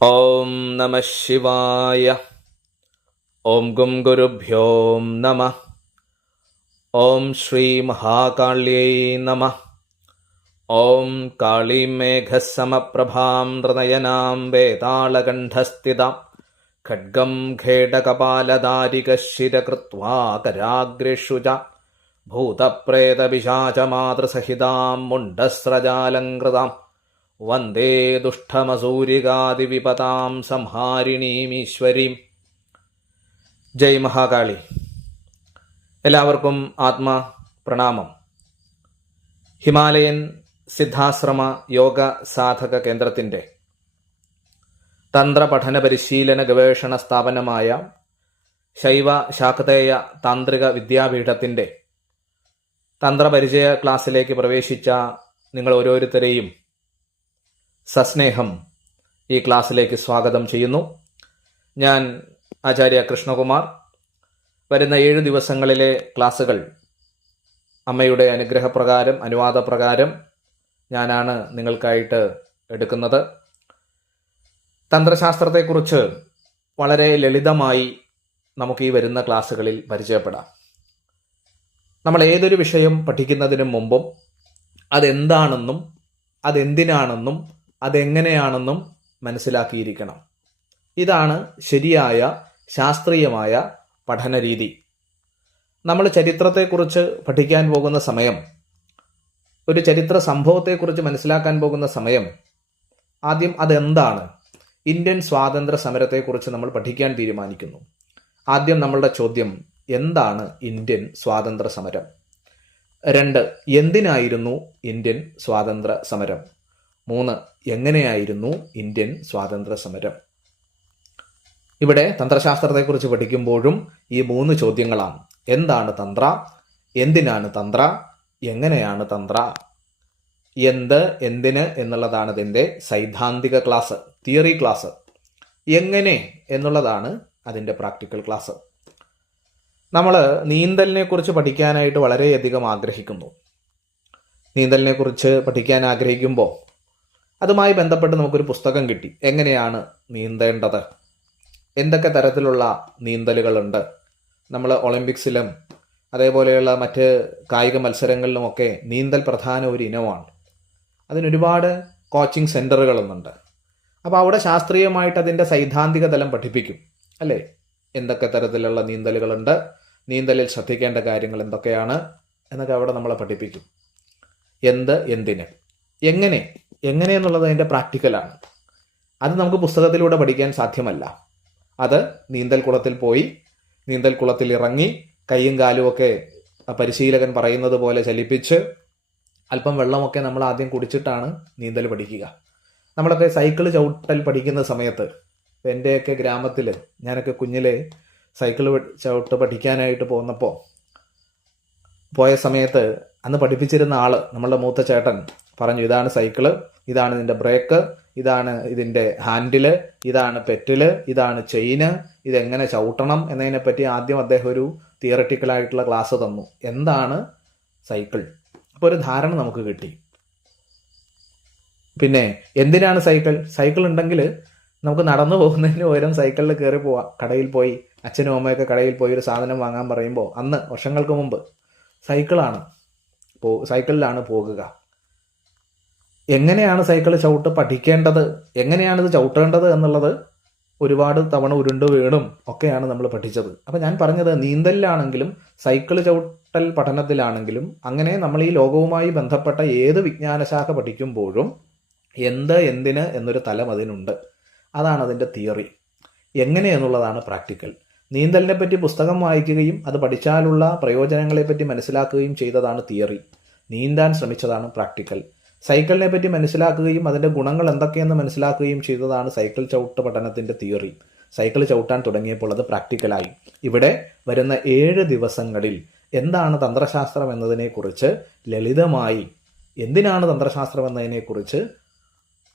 ഓം നമ ശിവായ. ഓം ഗും ഗുരുഭ്യോ നമഃ. ഓം ശ്രീ മഹാകാള്യൈ നമഃ. ഓം കാളീം മേഘസമപ്രഭാം നൃനയനാം വേതാളകണ്ഠസ്ഥിതാം ഖഡ്ഗം ഖേടകപാലദാരികശിരകൃത്വാ കരാഗ്രേഷു ച ഭൂതപ്രേതപിശാചമാതൃസഹിതാം മുണ്ഡസ്രജാലങ്കൃതാം വന്ദേ ദുഷ്ടമസൂരികാദിവിപതാം സംഹാരിണീമീശ്വരീം. ജയ് മഹാകാളി. എല്ലാവർക്കും ആത്മാ പ്രണാമം. ഹിമാലയൻ സിദ്ധാശ്രമ യോഗ സാധക കേന്ദ്രത്തിൻ്റെ തന്ത്രപഠന പരിശീലന ഗവേഷണ സ്ഥാപനമായ ശൈവ ശാക്തേയ താന്ത്രിക വിദ്യാപീഠത്തിൻ്റെ തന്ത്രപരിചയ ക്ലാസ്സിലേക്ക് പ്രവേശിച്ച നിങ്ങൾ ഓരോരുത്തരെയും സസ്നേഹം ഈ ക്ലാസ്സിലേക്ക് സ്വാഗതം ചെയ്യുന്നു. ഞാൻ ആചാര്യ കൃഷ്ണകുമാർ. വരുന്ന 7 ദിവസങ്ങളിലെ ക്ലാസ്സുകൾ അമ്മയുടെ അനുഗ്രഹപ്രകാരം, അനുവാദപ്രകാരം ഞാനാണ് നിങ്ങൾക്കായിട്ട് എടുക്കുന്നത്. തന്ത്രശാസ്ത്രത്തെക്കുറിച്ച് വളരെ ലളിതമായി നമുക്ക് ഈ വരുന്ന ക്ലാസ്സുകളിൽ പരിചയപ്പെടാം. നമ്മൾ ഏതൊരു വിഷയം പഠിക്കുന്നതിന് മുമ്പും അതെന്താണെന്നും അതെന്തിനാണെന്നും അതെങ്ങനെയാണെന്നും മനസ്സിലാക്കിയിരിക്കണം. ഇതാണ് ശരിയായ ശാസ്ത്രീയമായ പഠനരീതി. നമ്മൾ ചരിത്രത്തെക്കുറിച്ച് പഠിക്കാൻ പോകുന്ന സമയം, ഒരു ചരിത്ര സംഭവത്തെക്കുറിച്ച് മനസ്സിലാക്കാൻ പോകുന്ന സമയം, ആദ്യം അതെന്താണ്. ഇന്ത്യൻ സ്വാതന്ത്ര്യ സമരത്തെക്കുറിച്ച് നമ്മൾ പഠിക്കാൻ തീരുമാനിക്കുന്നു. ആദ്യം നമ്മളുടെ ചോദ്യം, എന്താണ് ഇന്ത്യൻ സ്വാതന്ത്ര്യ സമരം? 2, എന്തിനായിരുന്നു ഇന്ത്യൻ സ്വാതന്ത്ര്യ സമരം? 3, എങ്ങനെയായിരുന്നു ഇന്ത്യൻ സ്വാതന്ത്ര്യ സമരം? ഇവിടെ തന്ത്രശാസ്ത്രത്തെക്കുറിച്ച് പഠിക്കുമ്പോഴും ഈ 3 ചോദ്യങ്ങളാണ്. എന്താണ് തന്ത്ര? എന്തിനാണ് തന്ത്ര? എങ്ങനെയാണ് തന്ത്ര? എന്ത്, എന്തിന് എന്നുള്ളതാണ് ഇതിൻ്റെ സൈദ്ധാന്തിക ക്ലാസ്, തിയറി ക്ലാസ്. എങ്ങനെ എന്നുള്ളതാണ് അതിൻ്റെ പ്രാക്ടിക്കൽ ക്ലാസ്. നമ്മൾ നീന്തലിനെ കുറിച്ച് പഠിക്കാനായിട്ട് വളരെയധികം ആഗ്രഹിക്കുന്നു. നീന്തലിനെ കുറിച്ച് പഠിക്കാൻ ആഗ്രഹിക്കുമ്പോൾ അതുമായി ബന്ധപ്പെട്ട് നമുക്കൊരു പുസ്തകം കിട്ടി. എങ്ങനെയാണ് നീന്തേണ്ടത്, എന്തൊക്കെ തരത്തിലുള്ള നീന്തലുകളുണ്ട്. നമ്മൾ ഒളിമ്പിക്സിലും അതേപോലെയുള്ള മറ്റ് കായിക മത്സരങ്ങളിലുമൊക്കെ നീന്തൽ പ്രധാന ഒരു ഇനമാണ്. അതിനൊരുപാട് കോച്ചിങ് സെൻ്ററുകളൊന്നുണ്ട്. അപ്പോൾ അവിടെ ശാസ്ത്രീയമായിട്ട് അതിൻ്റെ സൈദ്ധാന്തിക തലം പഠിപ്പിക്കും അല്ലേ. എന്തൊക്കെ തരത്തിലുള്ള നീന്തലുകളുണ്ട്, നീന്തലിൽ ശ്രദ്ധിക്കേണ്ട കാര്യങ്ങൾ എന്തൊക്കെയാണ് എന്നൊക്കെ അവിടെ നമ്മളെ പഠിപ്പിക്കും. എന്ത്, എന്തിന്, എങ്ങനെ എന്നുള്ളത് അതിൻ്റെ പ്രാക്ടിക്കലാണ്. അത് നമുക്ക് പുസ്തകത്തിലൂടെ പഠിക്കാൻ സാധ്യമല്ല. അത് നീന്തൽ കുളത്തിൽ പോയി, നീന്തൽ കുളത്തിൽ ഇറങ്ങി, കൈയും കാലുമൊക്കെ പരിശീലകൻ പറയുന്നത് പോലെ ചലിപ്പിച്ച് അല്പം വെള്ളമൊക്കെ നമ്മൾ ആദ്യം കുടിച്ചിട്ടാണ് നീന്തൽ പഠിക്കുക. നമ്മളൊക്കെ സൈക്കിൾ ചവിട്ടൽ പഠിക്കുന്ന സമയത്ത്, എൻ്റെയൊക്കെ ഗ്രാമത്തിൽ ഞാനൊക്കെ കുഞ്ഞിലെ സൈക്കിൾ ചവിട്ട് പഠിക്കാനായിട്ട് പോയ സമയത്ത് അന്ന് പഠിപ്പിച്ചിരുന്ന ആള്, നമ്മളുടെ മൂത്ത ചേട്ടൻ പറഞ്ഞു, ഇതാണ് സൈക്കിള്, ഇതാണ് ഇതിൻ്റെ ബ്രേക്ക്, ഇതാണ് ഇതിൻ്റെ ഹാൻഡില്, ഇതാണ് പെറ്റില്, ഇതാണ് ചെയിന്, ഇതെങ്ങനെ ചവിട്ടണം എന്നതിനെപ്പറ്റി ആദ്യം അദ്ദേഹം ഒരു തിയററ്റിക്കലായിട്ടുള്ള ക്ലാസ് തന്നു. എന്താണ് സൈക്കിൾ? അപ്പോൾ ഒരു ധാരണ നമുക്ക് കിട്ടി. പിന്നെ എന്തിനാണ് സൈക്കിൾ ഉണ്ടെങ്കിൽ നമുക്ക് നടന്നു പോകുന്നതിന് പകരം സൈക്കിളിൽ കയറി പോവാം. കടയിൽ പോയി, അച്ഛനും അമ്മയൊക്കെ കടയിൽ പോയി ഒരു സാധനം വാങ്ങാൻ പറയുമ്പോൾ അന്ന് വർഷങ്ങൾക്ക് മുമ്പ് സൈക്കിളിലാണ് പോകുക. എങ്ങനെയാണ് സൈക്കിൾ ചവിട്ട് പഠിക്കേണ്ടത്, എങ്ങനെയാണിത് ചവിട്ടേണ്ടത് എന്നുള്ളത് ഒരുപാട് തവണ ഉരുണ്ട് വീണും ഒക്കെയാണ് നമ്മൾ പഠിച്ചത്. അപ്പം ഞാൻ പറഞ്ഞത്, നീന്തലിലാണെങ്കിലും സൈക്കിൾ ചവിട്ടൽ പഠനത്തിലാണെങ്കിലും അങ്ങനെ നമ്മൾ ഈ ലോകവുമായി ബന്ധപ്പെട്ട ഏത് വിജ്ഞാനശാഖ പഠിക്കുമ്പോഴും എന്ത്, എന്തിന് എന്നൊരു തലം അതിനുണ്ട്. അതാണ് അതിൻ്റെ തിയറി. എങ്ങനെ എന്നുള്ളതാണ് പ്രാക്ടിക്കൽ. നീന്തലിനെ പറ്റി പുസ്തകം വായിക്കുകയും അത് പഠിച്ചാലുള്ള പ്രയോജനങ്ങളെപ്പറ്റി മനസ്സിലാക്കുകയും ചെയ്തതാണ് തിയറി. നീന്താൻ ശ്രമിച്ചതാണ് പ്രാക്ടിക്കൽ. സൈക്കിളിനെ പറ്റി മനസ്സിലാക്കുകയും അതിൻ്റെ ഗുണങ്ങൾ എന്തൊക്കെയെന്ന് മനസ്സിലാക്കുകയും ചെയ്തതാണ് സൈക്കിൾ ചവിട്ട് പഠനത്തിൻ്റെ തിയറി. സൈക്കിൾ ചവിട്ടാൻ തുടങ്ങിയപ്പോൾ അത് പ്രാക്ടിക്കലായി. ഇവിടെ വരുന്ന 7 ദിവസങ്ങളിൽ എന്താണ് തന്ത്രശാസ്ത്രം എന്നതിനെക്കുറിച്ച് ലളിതമായി, എന്തിനാണ് തന്ത്രശാസ്ത്രം എന്നതിനെക്കുറിച്ച്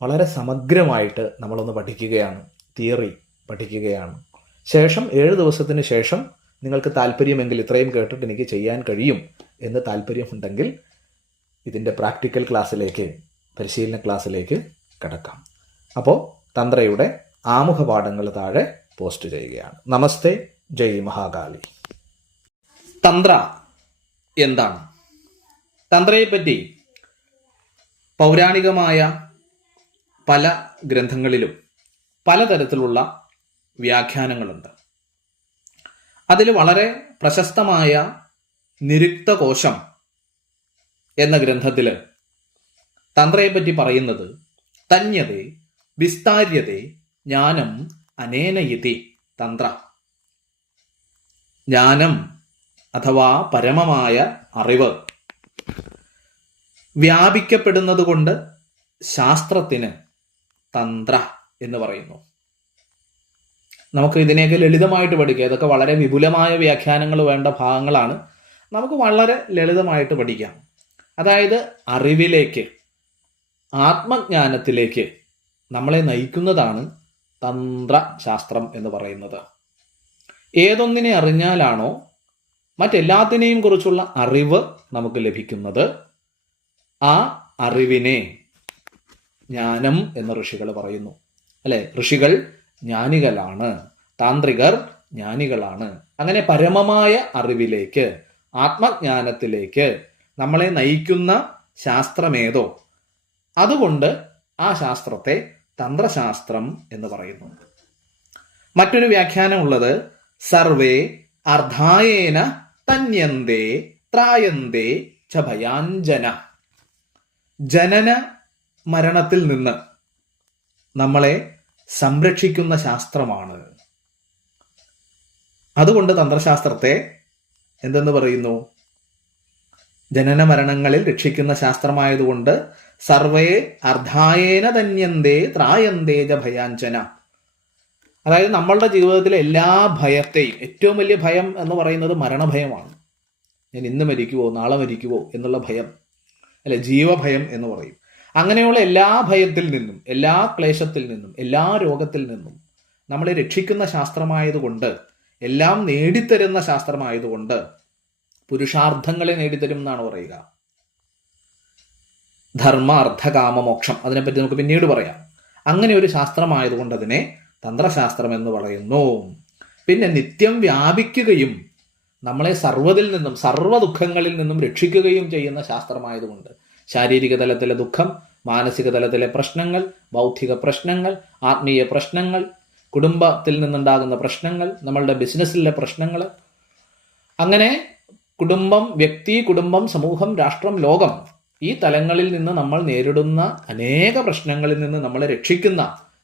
വളരെ സമഗ്രമായിട്ട് നമ്മളൊന്ന് പഠിക്കുകയാണ്, തിയറി പഠിക്കുകയാണ്. ശേഷം 7 ദിവസത്തിന് ശേഷം നിങ്ങൾക്ക് താല്പര്യമെങ്കിൽ, ഇത്രയും കേട്ടിട്ട് എനിക്ക് ചെയ്യാൻ കഴിയും എന്ന് താല്പര്യമുണ്ടെങ്കിൽ, ഇതിൻ്റെ പ്രാക്ടിക്കൽ ക്ലാസ്സിലേക്ക്, പരിശീലന ക്ലാസ്സിലേക്ക് കടക്കാം. അപ്പോൾ തന്ത്രയുടെ ആമുഖപാഠങ്ങൾ താഴെ പോസ്റ്റ് ചെയ്യുകയാണ്. നമസ്തേ, ജയ് മഹാകാളി. തന്ത്ര എന്താണ്? തന്ത്രയെപ്പറ്റി പൗരാണികമായ പല ഗ്രന്ഥങ്ങളിലും പലതരത്തിലുള്ള വ്യാഖ്യാനങ്ങളുണ്ട്. അതിൽ വളരെ പ്രശസ്തമായ നിരുക്തകോശം എന്ന ഗ്രന്ഥത്തിൽ തന്ത്രയെപ്പറ്റി പറയുന്നത് തന്യതേ വിസ്താര്യതേ ജ്ഞാനം അനേനയിതി തന്ത്ര. ജ്ഞാനം അഥവാ പരമമായ അറിവ് വ്യാപിക്കപ്പെടുന്നത് കൊണ്ട് ശാസ്ത്രത്തിന് തന്ത്ര എന്ന് പറയുന്നു. നമുക്ക് ഇതിനെയൊക്കെ ലളിതമായിട്ട് പഠിക്കാം. ഇതൊക്കെ വളരെ വിപുലമായ വ്യാഖ്യാനങ്ങൾ വേണ്ട ഭാഗങ്ങളാണ്. നമുക്ക് വളരെ ലളിതമായിട്ട് പഠിക്കാം. അതായത് അറിവിലേക്ക്, ആത്മജ്ഞാനത്തിലേക്ക് നമ്മളെ നയിക്കുന്നതാണ് തന്ത്രശാസ്ത്രം എന്ന് പറയുന്നത്. ഏതൊന്നിനെ അറിഞ്ഞാലാണോ മറ്റെല്ലാത്തിനെയും കുറിച്ചുള്ള അറിവ് നമുക്ക് ലഭിക്കുന്നത്, ആ അറിവിനെ ജ്ഞാനം എന്ന് ഋഷികൾ പറയുന്നു. അല്ലെ, ഋഷികൾ ജ്ഞാനികളാണ്, താന്ത്രികർ ജ്ഞാനികളാണ്. അങ്ങനെ പരമമായ അറിവിലേക്ക്, ആത്മജ്ഞാനത്തിലേക്ക് നമ്മളെ നയിക്കുന്ന ശാസ്ത്രമേതോ അതുകൊണ്ട് ആ ശാസ്ത്രത്തെ തന്ത്രശാസ്ത്രം എന്ന് പറയുന്നു. മറ്റൊരു വ്യാഖ്യാനമുള്ളത് സർവേ അർദ്ധായേന തന്യന്തേ ത്രായന്തേ ച ഭയാഞ്ജന. ജനന മരണത്തിൽ നിന്ന് നമ്മളെ സംരക്ഷിക്കുന്ന ശാസ്ത്രമാണ്. അതുകൊണ്ട് തന്ത്രശാസ്ത്രത്തെ എന്തെന്ന് പറയുന്നു? ജനന മരണങ്ങളിൽ രക്ഷിക്കുന്ന ശാസ്ത്രമായതുകൊണ്ട് സർവേ അർദ്ധായേന തന്യന്തേ ത്രായന്തേ ച ഭയാഞ്ജന. അതായത് നമ്മളുടെ ജീവിതത്തിലെ എല്ലാ ഭയത്തെയും, ഏറ്റവും വലിയ ഭയം എന്ന് പറയുന്നത് മരണഭയമാണ്. ഞാൻ ഇന്ന് മരിക്കുവോ നാളെ മരിക്കുവോ എന്നുള്ള ഭയം, അല്ലെ, ജീവഭയം എന്ന് പറയും. അങ്ങനെയുള്ള എല്ലാ ഭയത്തിൽ നിന്നും, എല്ലാ ക്ലേശത്തിൽ നിന്നും, എല്ലാ രോഗത്തിൽ നിന്നും നമ്മളെ രക്ഷിക്കുന്ന ശാസ്ത്രമായതുകൊണ്ട്, എല്ലാം നേടിത്തരുന്ന ശാസ്ത്രമായതുകൊണ്ട് പുരുഷാർത്ഥങ്ങളെ നേടിത്തരും എന്നാണ് പറയുക. ധർമ്മ അർത്ഥ കാമ മോക്ഷം, അതിനെപ്പറ്റി നമുക്ക് പിന്നീട് പറയാം. അങ്ങനെ ഒരു ശാസ്ത്രമായതുകൊണ്ട് അതിനെ തന്ത്രശാസ്ത്രം എന്ന് പറയുന്നു. പിന്നെ നിത്യം വ്യാപിക്കുകയും നമ്മളെ സർവ്വതിൽ നിന്നും, സർവ്വ ദുഃഖങ്ങളിൽ നിന്നും രക്ഷിക്കുകയും ചെയ്യുന്ന ശാസ്ത്രമായതുകൊണ്ട് ശാരീരിക തലത്തിലെ ദുഃഖം, മാനസിക തലത്തിലെ പ്രശ്നങ്ങൾ, ബൗദ്ധിക പ്രശ്നങ്ങൾ, ആത്മീയ പ്രശ്നങ്ങൾ, കുടുംബത്തിൽ നിന്നുണ്ടാകുന്ന പ്രശ്നങ്ങൾ, നമ്മളുടെ ബിസിനസ്സിലെ പ്രശ്നങ്ങൾ, അങ്ങനെ കുടുംബം, വ്യക്തി, കുടുംബം, സമൂഹം, രാഷ്ട്രം, ലോകം, ഈ തലങ്ങളിൽ നിന്ന് നമ്മൾ നേരിടുന്ന അനേക പ്രശ്നങ്ങളിൽ നിന്ന് നമ്മളെ രക്ഷിക്കുന്ന,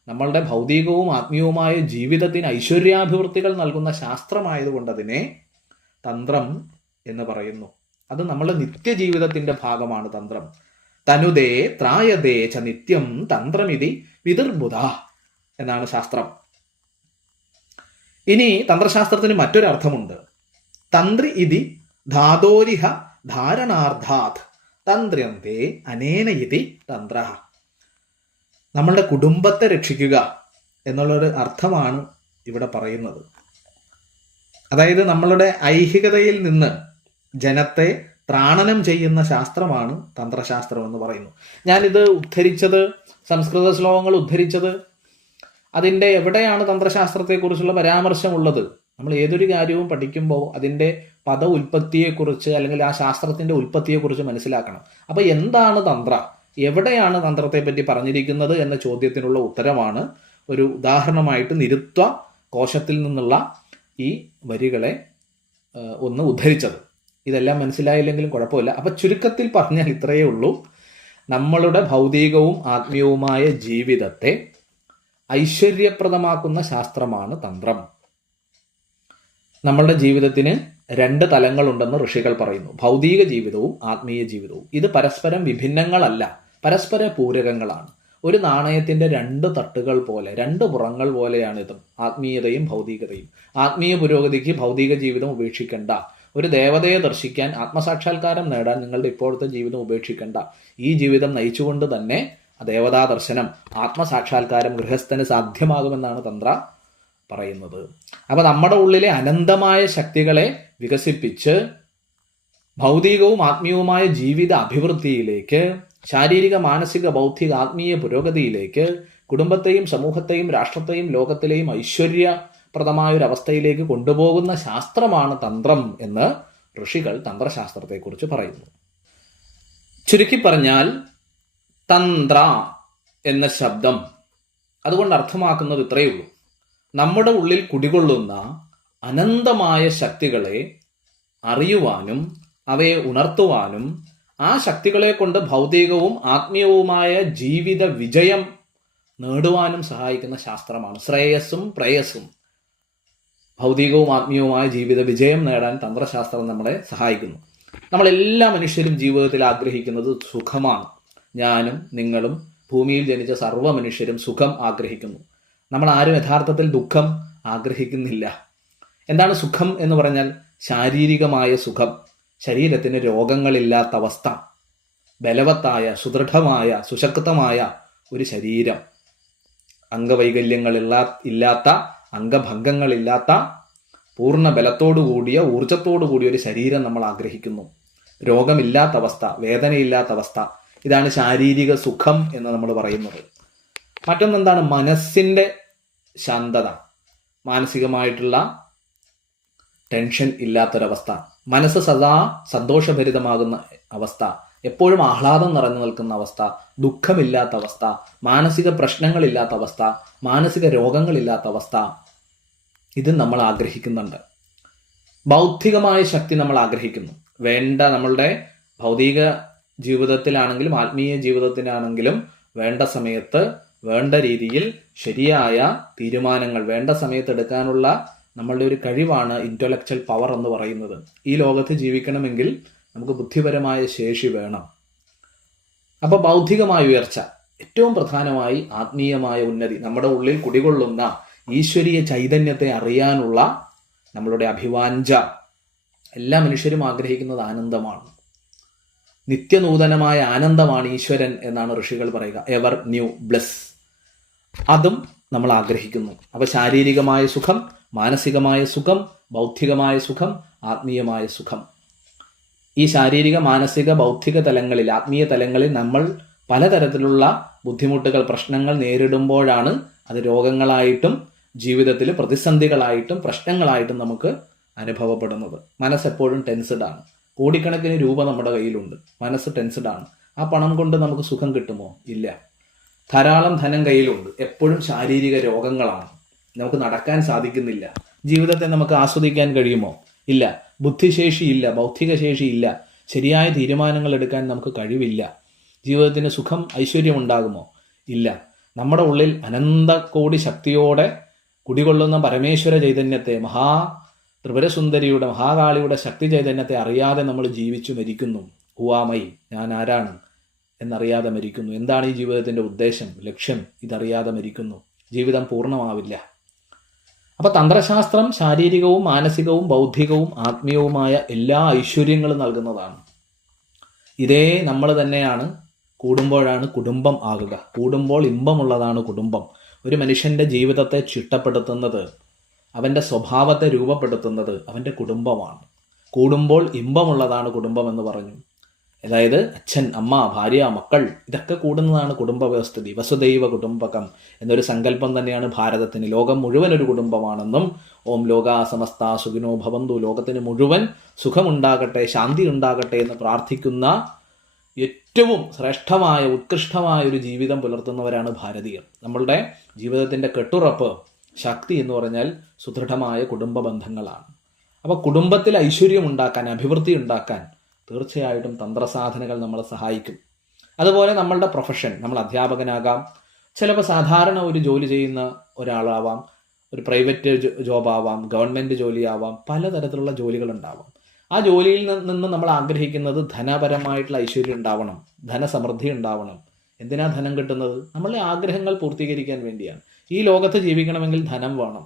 നമ്മളുടെ ഭൗതികവും ആത്മീയവുമായ ജീവിതത്തിന് ഐശ്വര്യാഭിവൃദ്ധികൾ നൽകുന്ന ശാസ്ത്രമായതുകൊണ്ട് അതിനെ തന്ത്രം എന്ന് പറയുന്നു. അത് നമ്മളുടെ നിത്യജീവിതത്തിന്റെ ഭാഗമാണ് തന്ത്രം. തനുദേ ത്രായതേ ച നിത്യം തന്ത്രമിതി വിതുർബുധ എന്നാണ് ശാസ്ത്രം. ഇനി തന്ത്രശാസ്ത്രത്തിന് മറ്റൊരർത്ഥമുണ്ട്. തന്ത്രി ഇതി ധാതോരിഹ ധാരണാർത്ഥാത് തന്ത്രന്തേ അനേന ഇതി തന്ത്ര. നമ്മളുടെ കുടുംബത്തെ രക്ഷിക്കുക എന്നുള്ളൊരു അർത്ഥമാണ് ഇവിടെ പറയുന്നത്. അതായത് നമ്മളുടെ ഐഹികതയിൽ നിന്ന് ജനത്തെ ത്രാണനം ചെയ്യുന്ന ശാസ്ത്രമാണ് തന്ത്രശാസ്ത്രം എന്ന് പറയുന്നു. ഞാനിത് ഉദ്ധരിച്ചത്, സംസ്കൃത ശ്ലോകങ്ങൾ ഉദ്ധരിച്ചത്, അതിൻ്റെ എവിടെയാണ് തന്ത്രശാസ്ത്രത്തെക്കുറിച്ചുള്ള പരാമർശമുള്ളത്? നമ്മൾ ഏതൊരു കാര്യവും പഠിക്കുമ്പോൾ അതിൻ്റെ പദ ഉൽപ്പത്തിയെക്കുറിച്ച്, അല്ലെങ്കിൽ ആ ശാസ്ത്രത്തിൻ്റെ ഉൽപ്പത്തിയെക്കുറിച്ച് മനസ്സിലാക്കണം. അപ്പോൾ എന്താണ് തന്ത്ര, എവിടെയാണ് തന്ത്രത്തെ പറ്റി പറഞ്ഞിരിക്കുന്നത് എന്ന ചോദ്യത്തിനുള്ള ഉത്തരമാണ് ഒരു ഉദാഹരണമായിട്ട് നിരുത്വ കോശത്തിൽ നിന്നുള്ള ഈ വരികളെ ഒന്ന് ഉദ്ധരിച്ചത്. ഇതെല്ലാം മനസ്സിലായില്ലെങ്കിലും കുഴപ്പമില്ല. അപ്പം ചുരുക്കത്തിൽ പറഞ്ഞാൽ ഇത്രയേ ഉള്ളൂ. നമ്മളുടെ ഭൗതികവും ആത്മീയവുമായ ജീവിതത്തെ ഐശ്വര്യപ്രദമാക്കുന്ന ശാസ്ത്രമാണ് തന്ത്രം. നമ്മളുടെ ജീവിതത്തിന് രണ്ട് തലങ്ങളുണ്ടെന്ന് ഋഷികൾ പറയുന്നു: ഭൗതിക ജീവിതവും ആത്മീയ ജീവിതവും. ഇത് പരസ്പരം വിഭിന്നങ്ങളല്ല, പരസ്പര പൂരകങ്ങളാണ്. ഒരു നാണയത്തിന്റെ രണ്ട് തട്ടുകൾ പോലെ, രണ്ട് പുറങ്ങൾ പോലെയാണ് ഇതും, ആത്മീയതയും ഭൗതികതയും. ആത്മീയ പുരോഗതിക്ക് ഭൗതിക ജീവിതം ഉപേക്ഷിക്കേണ്ട. ഒരു ദേവതയെ ദർശിക്കാൻ, ആത്മസാക്ഷാത്കാരം നേടാൻ നിങ്ങളുടെ ഇപ്പോഴത്തെ ജീവിതം ഉപേക്ഷിക്കേണ്ട. ഈ ജീവിതം നയിച്ചുകൊണ്ട് തന്നെ ദേവതാ ദർശനം, ആത്മസാക്ഷാത്കാരം ഗൃഹസ്ഥന് സാധ്യമാകുമെന്നാണ് തന്ത്ര പറയുന്നത്. അപ്പൊ നമ്മുടെ ഉള്ളിലെ അനന്തമായ ശക്തികളെ വികസിപ്പിച്ച് ഭൗതികവും ആത്മീയവുമായ ജീവിത അഭിവൃദ്ധിയിലേക്ക്, ശാരീരിക മാനസിക ബൗദ്ധിക ആത്മീയ പുരോഗതിയിലേക്ക്, കുടുംബത്തെയും സമൂഹത്തെയും രാഷ്ട്രത്തെയും ലോകത്തിലെയും ഐശ്വര്യപ്രദമായ ഒരു അവസ്ഥയിലേക്ക് കൊണ്ടുപോകുന്ന ശാസ്ത്രമാണ് തന്ത്രം എന്ന് ഋഷികൾ തന്ത്രശാസ്ത്രത്തെക്കുറിച്ച് പറയുന്നു. ചുരുക്കി പറഞ്ഞാൽ തന്ത്ര എന്ന ശബ്ദം അതുകൊണ്ട് അർത്ഥമാക്കുന്നത് ഇത്രയേ ഉള്ളൂ: നമ്മുടെ ഉള്ളിൽ കുടികൊള്ളുന്ന അനന്തമായ ശക്തികളെ അറിയുവാനും അവയെ ഉണർത്തുവാനും ആ ശക്തികളെ കൊണ്ട് ഭൗതികവും ആത്മീയവുമായ ജീവിത വിജയം നേടുവാനും സഹായിക്കുന്ന ശാസ്ത്രമാണ്. ശ്രേയസ്സും പ്രേയസ്സും, ഭൗതികവും ആത്മീയവുമായ ജീവിത വിജയം നേടാൻ തന്ത്രശാസ്ത്രം നമ്മളെ സഹായിക്കുന്നു. നമ്മളെല്ലാ മനുഷ്യരും ജീവിതത്തിൽ ആഗ്രഹിക്കുന്നത് സുഖമാണ്. ഞാനും നിങ്ങളും ഭൂമിയിൽ ജനിച്ച സർവ്വ മനുഷ്യരും സുഖം ആഗ്രഹിക്കുന്നു. നമ്മൾ ആരും യഥാർത്ഥത്തിൽ ദുഃഖം ആഗ്രഹിക്കുന്നില്ല. എന്താണ് സുഖം എന്ന് പറഞ്ഞാൽ? ശാരീരികമായ സുഖം, ശരീരത്തിന് രോഗങ്ങളില്ലാത്ത അവസ്ഥ, ബലവത്തായ സുദൃഢമായ സുശക്തമായ ഒരു ശരീരം, അംഗവൈകല്യങ്ങളില്ലാത്ത, അംഗഭംഗങ്ങളില്ലാത്ത, പൂർണ്ണ ബലത്തോടുകൂടിയ ഊർജത്തോടുകൂടിയ ഒരു ശരീരം നമ്മൾ ആഗ്രഹിക്കുന്നു. രോഗമില്ലാത്ത അവസ്ഥ, വേദനയില്ലാത്ത അവസ്ഥ, ഇതാണ് ശാരീരിക സുഖം എന്ന് നമ്മൾ പറയുന്നത്. മറ്റൊന്നെന്താണ്? മനസ്സിൻ്റെ ശാന്തത, മാനസികമായിട്ടുള്ള ടെൻഷൻ ഇല്ലാത്തൊരവസ്ഥ, മനസ്സ് സദാ സന്തോഷഭരിതമാകുന്ന അവസ്ഥ, എപ്പോഴും ആഹ്ലാദം നിറഞ്ഞു നിൽക്കുന്ന അവസ്ഥ, ദുഃഖമില്ലാത്ത അവസ്ഥ, മാനസിക പ്രശ്നങ്ങളില്ലാത്ത അവസ്ഥ, മാനസിക രോഗങ്ങളില്ലാത്ത അവസ്ഥ, ഇത് നമ്മൾ ആഗ്രഹിക്കുന്നുണ്ട്. ബൗദ്ധികമായ ശക്തി നമ്മൾ ആഗ്രഹിക്കുന്നു. വേണ്ട, നമ്മളുടെ ഭൗതിക ജീവിതത്തിലാണെങ്കിലും ആത്മീയ ജീവിതത്തിലാണെങ്കിലും വേണ്ട സമയത്ത് വേണ്ട രീതിയിൽ ശരിയായ തീരുമാനങ്ങൾ വേണ്ട സമയത്ത് എടുക്കാനുള്ള നമ്മളുടെ ഒരു കഴിവാണ് ഇന്റലക്ച്വൽ പവർ എന്ന് പറയുന്നത്. ഈ ലോകത്ത് ജീവിക്കണമെങ്കിൽ നമുക്ക് ബുദ്ധിപരമായ ശേഷി വേണം. അപ്പോൾ ബൗദ്ധികമായ ഉയർച്ച, ഏറ്റവും പ്രധാനമായി ആത്മീയമായ ഉന്നതി, നമ്മുടെ ഉള്ളിൽ കുടികൊള്ളുന്ന ഈശ്വരീയ ചൈതന്യത്തെ അറിയാനുള്ള നമ്മളുടെ അഭിവാഞ്ച. എല്ലാ മനുഷ്യരും ആഗ്രഹിക്കുന്നത് ആനന്ദമാണ്. നിത്യനൂതനമായ ആനന്ദമാണ് ഈശ്വരൻ എന്നാണ് ഋഷികൾ പറയുക. Ever new bless. അതും നമ്മൾ ആഗ്രഹിക്കുന്നു. അപ്പൊ ശാരീരികമായ സുഖം, മാനസികമായ സുഖം, ബൗദ്ധികമായ സുഖം, ആത്മീയമായ സുഖം. ഈ ശാരീരിക മാനസിക ബൗദ്ധിക തലങ്ങളിൽ, ആത്മീയ തലങ്ങളിൽ നമ്മൾ പലതരത്തിലുള്ള ബുദ്ധിമുട്ടുകൾ, പ്രശ്നങ്ങൾ നേരിടുമ്പോഴാണ് അത് രോഗങ്ങളായിട്ടും ജീവിതത്തിൽ പ്രതിസന്ധികളായിട്ടും പ്രശ്നങ്ങളായിട്ടും നമുക്ക് അനുഭവപ്പെടുന്നത്. മനസ്സെപ്പോഴും ടെൻസ്ഡ് ആണ്. കോടിക്കണക്കിന് രൂപ നമ്മുടെ കയ്യിലുണ്ട്, മനസ്സ് ടെൻസ്ഡ് ആണ്. ആ പണം കൊണ്ട് നമുക്ക് സുഖം കിട്ടുമോ? ഇല്ല. ധാരാളം ധനം കയ്യിലുണ്ട്, എപ്പോഴും ശാരീരിക രോഗങ്ങളാണ്. നമുക്ക് നടക്കാൻ സാധിക്കുന്നില്ല. ജീവിതത്തെ നമുക്ക് ആസ്വദിക്കാൻ കഴിയുമോ? ഇല്ല. ബുദ്ധിശേഷിയില്ല, ബൗദ്ധിക ശേഷിയില്ല, ശരിയായ തീരുമാനങ്ങൾ എടുക്കാൻ നമുക്ക് കഴിവില്ല. ജീവിതത്തിന് സുഖം ഐശ്വര്യം ഉണ്ടാകുമോ? ഇല്ല. നമ്മുടെ ഉള്ളിൽ അനന്തകോടി ശക്തിയോടെ കുടികൊള്ളുന്ന പരമേശ്വര ചൈതന്യത്തെ, ത്രിപുരസുന്ദരിയുടെ, മഹാകാളിയുടെ ശക്തി ചൈതന്യത്തെ അറിയാതെ നമ്മൾ ജീവിച്ചു മരിക്കുന്നു. ഹുവാമൈ, ഞാൻ ആരാണ് എന്നറിയാതെ മരിക്കുന്നു. എന്താണ് ഈ ജീവിതത്തിൻ്റെ ഉദ്ദേശം, ലക്ഷ്യം, ഇതറിയാതെ മരിക്കുന്നു. ജീവിതം പൂർണ്ണമാവില്ല. അപ്പോൾ തന്ത്രശാസ്ത്രം ശാരീരികവും മാനസികവും ബൗദ്ധികവും ആത്മീയവുമായ എല്ലാ ഐശ്വര്യങ്ങളും നൽകുന്നതാണ്. ഇതേ നമ്മൾ തന്നെയാണ് കൂടുമ്പോഴാണ് കുടുംബം ആകുക. കൂടുമ്പോൾ ഇമ്പമുള്ളതാണ് കുടുംബം. ഒരു മനുഷ്യൻ്റെ ജീവിതത്തെ ചിട്ടപ്പെടുത്തുന്നത്, അവൻ്റെ സ്വഭാവത്തെ രൂപപ്പെടുത്തുന്നത് അവൻ്റെ കുടുംബമാണ്. കൂടുമ്പോൾ ഇമ്പമുള്ളതാണ് കുടുംബം എന്ന് പറഞ്ഞു. അതായത് അച്ഛൻ, അമ്മ, ഭാര്യ, മക്കൾ, ഇതൊക്കെ കൂടുന്നതാണ് കുടുംബ വ്യവസ്ഥിതി. വസുദൈവ കുടുംബകം എന്നൊരു സങ്കല്പം തന്നെയാണ് ഭാരതത്തിന്. ലോകം മുഴുവൻ ഒരു കുടുംബമാണെന്നും ഓം ലോകാ സമസ്ത സുഖിനോ ഭവന്തു, ലോകത്തിന് മുഴുവൻ സുഖമുണ്ടാകട്ടെ, ശാന്തി ഉണ്ടാകട്ടെ എന്ന് പ്രാർത്ഥിക്കുന്ന ഏറ്റവും ശ്രേഷ്ഠമായ ഉത്കൃഷ്ടമായ ഒരു ജീവിതം പുലർത്തുന്നവരാണ് ഭാരതീയർ. നമ്മളുടെ ജീവിതത്തിൻ്റെ കെട്ടുറപ്പ്, ശക്തി എന്ന് പറഞ്ഞാൽ സുദൃഢമായ കുടുംബ ബന്ധങ്ങളാണ്. അപ്പോൾ കുടുംബത്തിൽ ഐശ്വര്യം ഉണ്ടാക്കാൻ, അഭിവൃദ്ധി ഉണ്ടാക്കാൻ തീർച്ചയായിട്ടും തന്ത്രസാധനകൾ നമ്മളെ സഹായിക്കും. അതുപോലെ നമ്മളുടെ പ്രൊഫഷൻ, നമ്മൾ അധ്യാപകനാകാം, ചിലപ്പോൾ സാധാരണ ഒരു ജോലി ചെയ്യുന്ന ഒരാളാവാം, ഒരു പ്രൈവറ്റ് ജോബാവാം, ഗവൺമെൻറ് ജോലിയാവാം, പലതരത്തിലുള്ള ജോലികളുണ്ടാവാം. ആ ജോലിയിൽ നിന്ന് നമ്മൾ ആഗ്രഹിക്കുന്നത് ധനപരമായിട്ടുള്ള ഐശ്വര്യം ഉണ്ടാവണം, ധനസമൃദ്ധി ഉണ്ടാവണം. എന്തിനാ ധനം കിട്ടുന്നത്? നമ്മളുടെ ആഗ്രഹങ്ങൾ പൂർത്തീകരിക്കാൻ വേണ്ടിയാണ്. ഈ ലോകത്ത് ജീവിക്കണമെങ്കിൽ ധനം വേണം.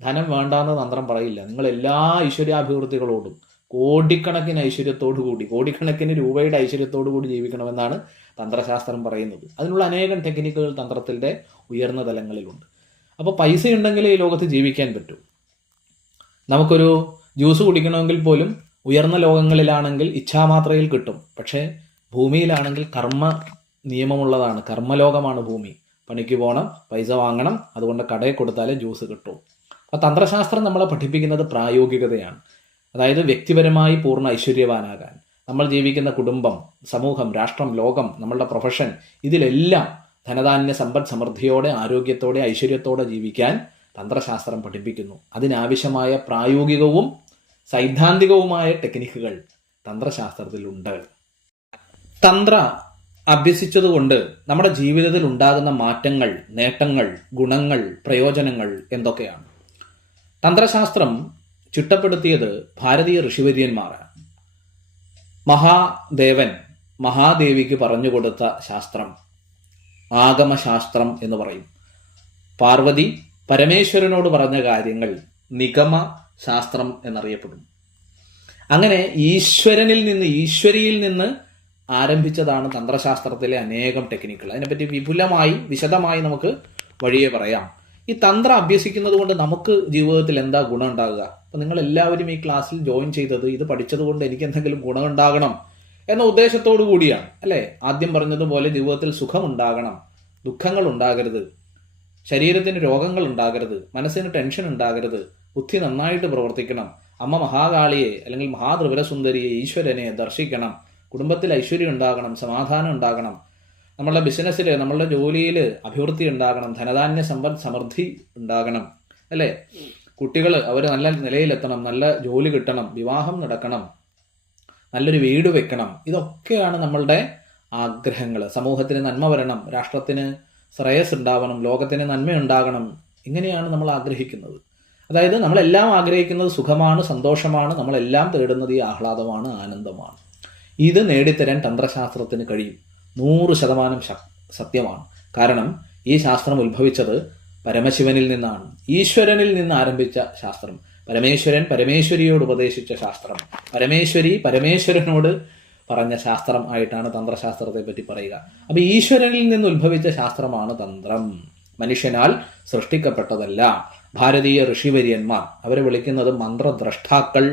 ധനം വേണ്ടാന്ന് തന്ത്രം പറയില്ല. നിങ്ങൾ എല്ലാ ഐശ്വര്യാഭിവൃദ്ധികളോടും കോടിക്കണക്കിന് ഐശ്വര്യത്തോടു കൂടി, കോടിക്കണക്കിന് രൂപയുടെ ഐശ്വര്യത്തോടു കൂടി ജീവിക്കണമെന്നാണ് തന്ത്രശാസ്ത്രം പറയുന്നത്. അതിനുള്ള അനേകം ടെക്നിക്കുകൾ തന്ത്രത്തിൻ്റെ ഉയർന്ന തലങ്ങളിലുണ്ട്. അപ്പോൾ പൈസ ഉണ്ടെങ്കിലേ ഈ ലോകത്ത് ജീവിക്കാൻ പറ്റൂ. നമുക്കൊരു ജ്യൂസ് കുടിക്കണമെങ്കിൽ പോലും ഉയർന്ന ലോകങ്ങളിലാണെങ്കിൽ ഇച്ഛാമാത്രയിൽ കിട്ടും. പക്ഷേ ഭൂമിയിലാണെങ്കിൽ കർമ്മ നിയമമുള്ളതാണ്. കർമ്മലോകമാണ് ഭൂമി. പണിക്ക് പോകണം, പൈസ വാങ്ങണം, അതുകൊണ്ട് കടയിൽ കൊടുത്താലേ ജ്യൂസ് കിട്ടും. അപ്പോൾ തന്ത്രശാസ്ത്രം നമ്മളെ പഠിപ്പിക്കുന്നത് പ്രായോഗികതയാണ്. അതായത് വ്യക്തിപരമായി പൂർണ്ണ ഐശ്വര്യവാനാകാൻ, നമ്മൾ ജീവിക്കുന്ന കുടുംബം, സമൂഹം, രാഷ്ട്രം, ലോകം, നമ്മളുടെ പ്രൊഫഷൻ, ഇതിലെല്ലാം ധനധാന്യ സമ്പദ് സമൃദ്ധിയോടെ, ആരോഗ്യത്തോടെ, ഐശ്വര്യത്തോടെ ജീവിക്കാൻ തന്ത്രശാസ്ത്രം പഠിപ്പിക്കുന്നു. അതിനാവശ്യമായ പ്രായോഗികവും സൈദ്ധാന്തികവുമായ ടെക്നിക്കുകൾ തന്ത്രശാസ്ത്രത്തിലുണ്ട്. തന്ത്ര അഭ്യസിച്ചതുകൊണ്ട് നമ്മുടെ ജീവിതത്തിൽ ഉണ്ടാകുന്ന മാറ്റങ്ങൾ, നേട്ടങ്ങൾ, ഗുണങ്ങൾ, പ്രയോജനങ്ങൾ എന്തൊക്കെയാണ്? തന്ത്രശാസ്ത്രം ചിട്ടപ്പെടുത്തിയത് ഭാരതീയ ഋഷിവര്യന്മാരാണ്. മഹാദേവൻ മഹാദേവിക്ക് പറഞ്ഞുകൊടുത്ത ശാസ്ത്രം ആഗമശാസ്ത്രം എന്ന് പറയും. പാർവതി പരമേശ്വരനോട് പറഞ്ഞ കാര്യങ്ങൾ നിഗമ ശാസ്ത്രം എന്നറിയപ്പെടും. അങ്ങനെ ഈശ്വരിയിൽ നിന്ന് ആരംഭിച്ചതാണ് തന്ത്രശാസ്ത്രത്തിലെ അനേകം ടെക്നിക്കുകൾ. അതിനെപ്പറ്റി വിശദമായി നമുക്ക് വഴിയെ പറയാം. ഈ തന്ത്രം അഭ്യസിക്കുന്നത് കൊണ്ട് നമുക്ക് ജീവിതത്തിൽ എന്താ ഗുണം ഉണ്ടാകുക? അപ്പം നിങ്ങൾ എല്ലാവരും ഈ ക്ലാസ്സിൽ ജോയിൻ ചെയ്തത് ഇത് പഠിച്ചത് കൊണ്ട് എനിക്ക് എന്തെങ്കിലും ഗുണം ഉണ്ടാകണം എന്ന ഉദ്ദേശത്തോടു കൂടിയാണ്, അല്ലേ? ആദ്യം പറഞ്ഞതുപോലെ ജീവിതത്തിൽ സുഖമുണ്ടാകണം, ദുഃഖങ്ങൾ ഉണ്ടാകരുത്, ശരീരത്തിന് രോഗങ്ങൾ ഉണ്ടാകരുത്, മനസ്സിന് ടെൻഷൻ ഉണ്ടാകരുത്, ബുദ്ധി നന്നായിട്ട് പ്രവർത്തിക്കണം, അമ്മ മഹാകാളിയെ അല്ലെങ്കിൽ മഹാത്രിപുരസുന്ദരിയെ, ഈശ്വരനെ ദർശിക്കണം, കുടുംബത്തിൽ ഐശ്വര്യം ഉണ്ടാകണം, സമാധാനം ഉണ്ടാകണം, നമ്മളുടെ ബിസിനസ്സിൽ, നമ്മളുടെ ജോലിയിൽ അഭിവൃദ്ധി ഉണ്ടാകണം, ധനധാന്യ സമ്പദ് സമൃദ്ധി ഉണ്ടാകണം, അല്ലേ? കുട്ടികൾ അവർ നല്ല നിലയിലെത്തണം, നല്ല ജോലി കിട്ടണം, വിവാഹം നടക്കണം, നല്ലൊരു വീട് വെക്കണം. ഇതൊക്കെയാണ് നമ്മളുടെ ആഗ്രഹങ്ങൾ. സമൂഹത്തിന് നന്മ വരണം, രാഷ്ട്രത്തിന് ശ്രേയസ് ഉണ്ടാവണം, ലോകത്തിന് നന്മ ഉണ്ടാകണം. ഇങ്ങനെയാണ് നമ്മൾ ആഗ്രഹിക്കുന്നത്. അതായത് നമ്മളെല്ലാം ആഗ്രഹിക്കുന്നത് സുഖമാണ്, സന്തോഷമാണ്, നമ്മളെല്ലാം തേടുന്നത് ഈ ആഹ്ലാദമാണ്, ആനന്ദമാണ്. ഇത് നേടിത്തരാൻ തന്ത്രശാസ്ത്രത്തിന് കഴിയും. 100% സത്യമാണ്. കാരണം ഈ ശാസ്ത്രം ഉത്ഭവിച്ചത് പരമശിവനിൽ നിന്നാണ്, ഈശ്വരനിൽ നിന്ന് ആരംഭിച്ച ശാസ്ത്രം. പരമേശ്വരൻ പരമേശ്വരിയോട് ഉപദേശിച്ച ശാസ്ത്രം, പരമേശ്വരി പരമേശ്വരനോട് പറഞ്ഞ ശാസ്ത്രം ആയിട്ടാണ് തന്ത്രശാസ്ത്രത്തെ പറ്റി പറയുക. അപ്പൊ ഈശ്വരനിൽ നിന്ന് ഉത്ഭവിച്ച ശാസ്ത്രമാണ് തന്ത്രം, മനുഷ്യനാൽ സൃഷ്ടിക്കപ്പെട്ടതല്ല. ഭാരതീയ ഋഷിവര്യന്മാർ അവരെ വിളിക്കുന്നത് മന്ത്രദ്രഷ്ടാക്കൾ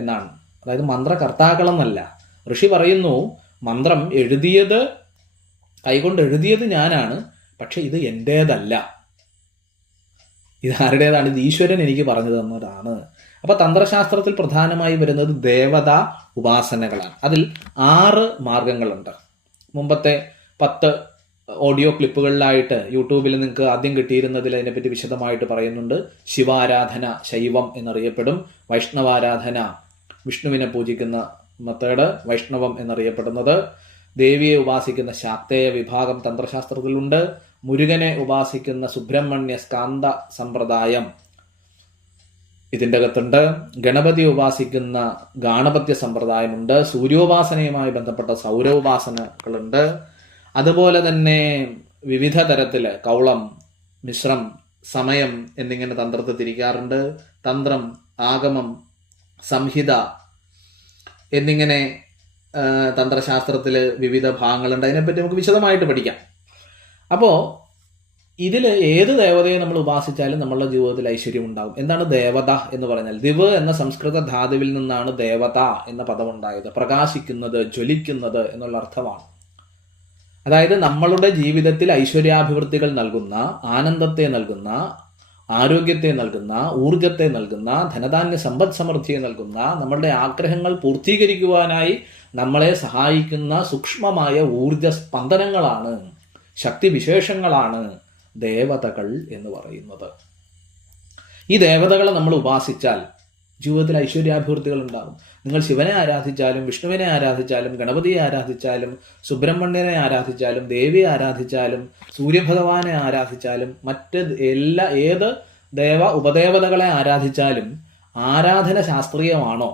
എന്നാണ്. അതായത് മന്ത്രകർത്താക്കളെന്നല്ല. ഋഷി പറയുന്നു, മന്ത്രം കൈകൊണ്ട് എഴുതിയത് ഞാനാണ്, പക്ഷെ ഇത് എൻ്റേതല്ല. ഇത് ആരുടേതാണ്? ഇത് ഈശ്വരൻ എനിക്ക് പറഞ്ഞു തന്നതാണ്. അപ്പൊ തന്ത്രശാസ്ത്രത്തിൽ പ്രധാനമായി വരുന്നത് ദേവതാ ഉപാസനകളാണ്. അതിൽ 6 മാർഗങ്ങളുണ്ട്. മുമ്പത്തെ 10 ഓഡിയോ ക്ലിപ്പുകളിലായിട്ട് യൂട്യൂബിൽ നിങ്ങൾക്ക് ആദ്യം കിട്ടിയിരുന്നതിൽ അതിനെപ്പറ്റി വിശദമായിട്ട് പറയുന്നുണ്ട്. ശിവാരാധന ശൈവം എന്നറിയപ്പെടും. വൈഷ്ണവാരാധന വിഷ്ണുവിനെ പൂജിക്കുന്ന മെത്തേഡ് വൈഷ്ണവം എന്നറിയപ്പെടുന്നത്. ദേവിയെ ഉപാസിക്കുന്ന ശാക്തേയ വിഭാഗം തന്ത്രശാസ്ത്രത്തിലുണ്ട്. മുരുകനെ ഉപാസിക്കുന്ന സുബ്രഹ്മണ്യ സ്കാന്ത സമ്പ്രദായം ഇതിൻ്റെ അകത്തുണ്ട്. ഗണപതി ഉപാസിക്കുന്ന ഗാണപത്യ സമ്പ്രദായമുണ്ട്. സൂര്യോപാസനയുമായി ബന്ധപ്പെട്ട സൗരോപാസനകളുണ്ട്. അതുപോലെ തന്നെ വിവിധ തരത്തില് കൗളം, മിശ്രം, സമയം എന്നിങ്ങനെ തന്ത്രത്തെ തിരിക്കാറുണ്ട്. തന്ത്രം, ആഗമം, സംഹിത എന്നിങ്ങനെ തന്ത്രശാസ്ത്രത്തിൽ വിവിധ ഭാഗങ്ങളുണ്ട്. അതിനെപ്പറ്റി നമുക്ക് വിശദമായിട്ട് പഠിക്കാം. അപ്പോൾ ഇതിൽ ഏത് ദേവതയെ നമ്മൾ ഉപാസിച്ചാലും നമ്മളുടെ ജീവിതത്തിൽ ഐശ്വര്യം ഉണ്ടാകും. എന്താണ് ദേവത എന്ന് പറഞ്ഞാൽ? ദിവ് എന്ന സംസ്കൃത ധാതുവിൽ നിന്നാണ് ദേവത എന്ന പദം ഉണ്ടായത്. പ്രകാശിക്കുന്നത്, ജ്വലിക്കുന്നത് എന്നുള്ള അർത്ഥമാണ്. അതായത് നമ്മളുടെ ജീവിതത്തിൽ ഐശ്വര്യാഭിവൃദ്ധികൾ നൽകുന്ന, ആനന്ദത്തെ നൽകുന്ന, ആരോഗ്യത്തെ നൽകുന്ന, ഊർജത്തെ നൽകുന്ന, ധനധാന്യ സമ്പദ് സമൃദ്ധിയെ നൽകുന്ന, നമ്മളുടെ ആഗ്രഹങ്ങൾ പൂർത്തീകരിക്കുവാനായി നമ്മളെ സഹായിക്കുന്ന സൂക്ഷ്മമായ ഊർജ സ്പന്ദനങ്ങളാണ്, ശക്തിവിശേഷങ്ങളാണ് ദേവതകൾ എന്ന് പറയുന്നത്. ഈ ദേവതകളെ നമ്മൾ ഉപാസിച്ചാൽ ജീവിതത്തിൽ ഐശ്വര്യാഭിവൃദ്ധികൾ ഉണ്ടാകും. നിങ്ങൾ ശിവനെ ആരാധിച്ചാലും, വിഷ്ണുവിനെ ആരാധിച്ചാലും, ഗണപതിയെ ആരാധിച്ചാലും, സുബ്രഹ്മണ്യനെ ആരാധിച്ചാലും, ദേവിയെ ആരാധിച്ചാലും, സൂര്യഭഗവാനെ ആരാധിച്ചാലും, ഏത് ഉപദേവതകളെ ആരാധിച്ചാലും ആരാധന ശാസ്ത്രീയമാണോ,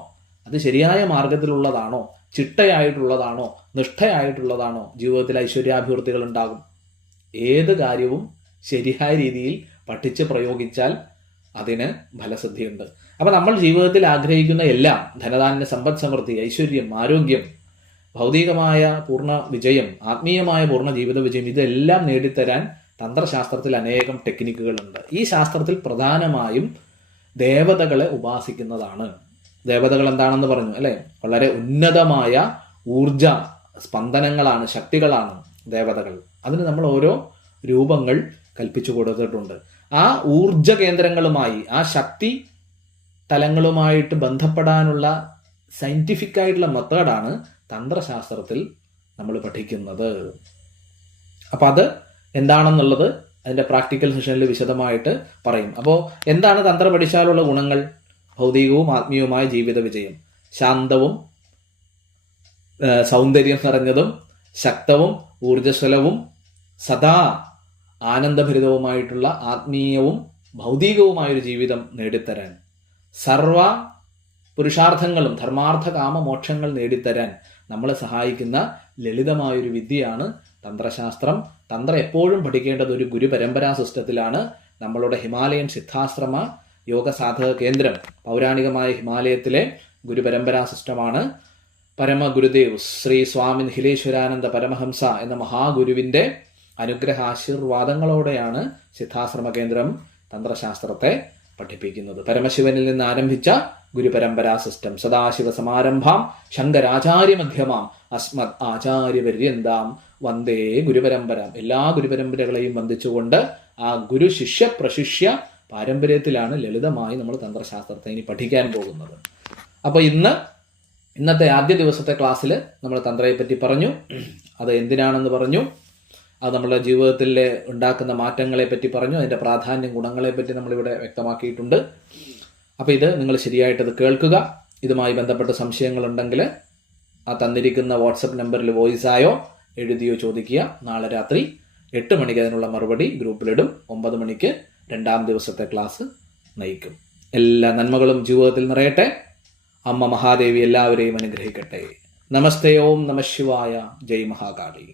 അത് ശരിയായ മാർഗത്തിലുള്ളതാണോ, ചിട്ടയായിട്ടുള്ളതാണോ, നിഷ്ഠയായിട്ടുള്ളതാണോ, ജീവിതത്തിൽ ഐശ്വര്യാഭിവൃദ്ധികൾ ഉണ്ടാകും. ഏത് കാര്യവും ശരിയായ രീതിയിൽ പഠിച്ച് പ്രയോഗിച്ചാൽ അതിന് ഫലസിദ്ധിയുണ്ട്. അപ്പം നമ്മൾ ജീവിതത്തിൽ ആഗ്രഹിക്കുന്ന എല്ലാം, ധനധാന്യ സമ്പദ് സമൃദ്ധി, ഐശ്വര്യം, ആരോഗ്യം, ഭൗതികമായ പൂർണ്ണ വിജയം, ആത്മീയമായ പൂർണ്ണ ജീവിത വിജയം, ഇതെല്ലാം നേടിത്തരാൻ തന്ത്രശാസ്ത്രത്തിൽ അനേകം ടെക്നിക്കുകളുണ്ട്. ഈ ശാസ്ത്രത്തിൽ പ്രധാനമായും ദേവതകളെ ഉപാസിക്കുന്നതാണ് ദേവതകൾ എന്താണെന്ന് പറഞ്ഞു അല്ലെ? വളരെ ഉന്നതമായ ഊർജ സ്പന്ദനങ്ങളാണ്, ശക്തികളാണ് ദേവതകൾ. അതിന് നമ്മൾ ഓരോ രൂപങ്ങൾ കൽപ്പിച്ചു കൊടുത്തിട്ടുണ്ട്. ആ ഊർജ കേന്ദ്രങ്ങളുമായി, ആ ശക്തി തലങ്ങളുമായിട്ട് ബന്ധപ്പെടാനുള്ള സയന്റിഫിക് ആയിട്ടുള്ള മെത്തേഡാണ് തന്ത്രശാസ്ത്രത്തിൽ നമ്മൾ പഠിക്കുന്നത്. അപ്പൊ അത് എന്താണെന്നുള്ളത് അതിന്റെ പ്രാക്ടിക്കൽ സെഷനിൽ വിശദമായിട്ട് പറയും. അപ്പോൾ എന്താണ് തന്ത്ര പഠിച്ചാലുള്ള ഗുണങ്ങൾ? ഭൗതികവും ആത്മീയവുമായ ജീവിത വിജയം, ശാന്തവും സൗന്ദര്യം നിറഞ്ഞതും ശക്തവും ഊർജ്ജസ്വലവും സദാ ആനന്ദഭരിതവുമായിട്ടുള്ള ആത്മീയവും ഭൗതികവുമായൊരു ജീവിതം നേടിത്തരാൻ, സർവ പുരുഷാർത്ഥങ്ങളും ധർമാർത്ഥ കാമ മോക്ഷങ്ങൾ നേടിത്തരാൻ നമ്മളെ സഹായിക്കുന്ന ലളിതമായൊരു വിദ്യയാണ് തന്ത്രശാസ്ത്രം. തന്ത്രം എപ്പോഴും പഠിക്കേണ്ടത് ഒരു ഗുരുപരമ്പരാ സിസ്റ്റത്തിലാണ്. നമ്മളുടെ ഹിമാലയൻ സിദ്ധാശ്രമ യോഗ സാധക കേന്ദ്രം പൗരാണികമായ ഹിമാലയത്തിലെ ഗുരുപരമ്പരാ സിസ്റ്റമാണ്. പരമഗുരുദേവ് ശ്രീ സ്വാമി നിഖിലേശ്വരാനന്ദ പരമഹംസ എന്ന മഹാഗുരുവിന്റെ അനുഗ്രഹാശീർവാദങ്ങളോടെയാണ് സിദ്ധാശ്രമ കേന്ദ്രം തന്ത്രശാസ്ത്രത്തെ പഠിപ്പിക്കുന്നത്. പരമശിവനിൽ നിന്ന് ആരംഭിച്ച ഗുരുപരമ്പരാ സിസ്റ്റം സദാശിവ സമാരംഭാം ശങ്കരാചാര്യ മധ്യമാം അസ്മത് ആചാര്യപര്യന്താം വന്ദേ ഗുരുപരമ്പരാം. എല്ലാ ഗുരുപരമ്പരകളെയും വന്ദിച്ചുകൊണ്ട് ആ ഗുരു ശിഷ്യ പ്രശിഷ്യ പാരമ്പര്യത്തിലാണ് ലളിതമായി നമ്മൾ തന്ത്രശാസ്ത്രത്തെ ഇനി പഠിക്കാൻ പോകുന്നത്. അപ്പൊ ഇന്നത്തെ ആദ്യ ദിവസത്തെ ക്ലാസ്സിൽ നമ്മൾ തന്ത്രയെ പറ്റി പറഞ്ഞു. അത് എന്തിനാണെന്ന് പറഞ്ഞു, അത് നമ്മുടെ ജീവിതത്തിൽ ഉണ്ടാക്കുന്ന മാറ്റങ്ങളെ പറ്റി പറഞ്ഞു, അതിന്റെ പ്രാധാന്യം, ഗുണങ്ങളെ പറ്റി നമ്മളിവിടെ വ്യക്തമാക്കിയിട്ടുണ്ട്. അപ്പൊ ഇത് നിങ്ങൾ ശരിയായിട്ടത് കേൾക്കുക. ഇതുമായി ബന്ധപ്പെട്ട സംശയങ്ങളുണ്ടെങ്കിൽ ആ തന്നിരിക്കുന്ന വാട്സപ്പ് നമ്പറിൽ വോയിസായോ എഴുതിയോ ചോദിക്കുക. നാളെ രാത്രി 8 മണിക്ക് അതിനുള്ള മറുപടി ഗ്രൂപ്പിലിടും. 9 മണിക്ക് 2ാം ദിവസത്തെ ക്ലാസ് നയിക്കും. എല്ലാ നന്മകളും ജീവിതത്തിൽ നിറയട്ടെ. അമ്മ മഹാദേവി എല്ലാവരെയും അനുഗ്രഹിക്കട്ടെ. നമസ്തേ. ഓം നമഃ ശിവായ. ജയ് മഹാകാളി.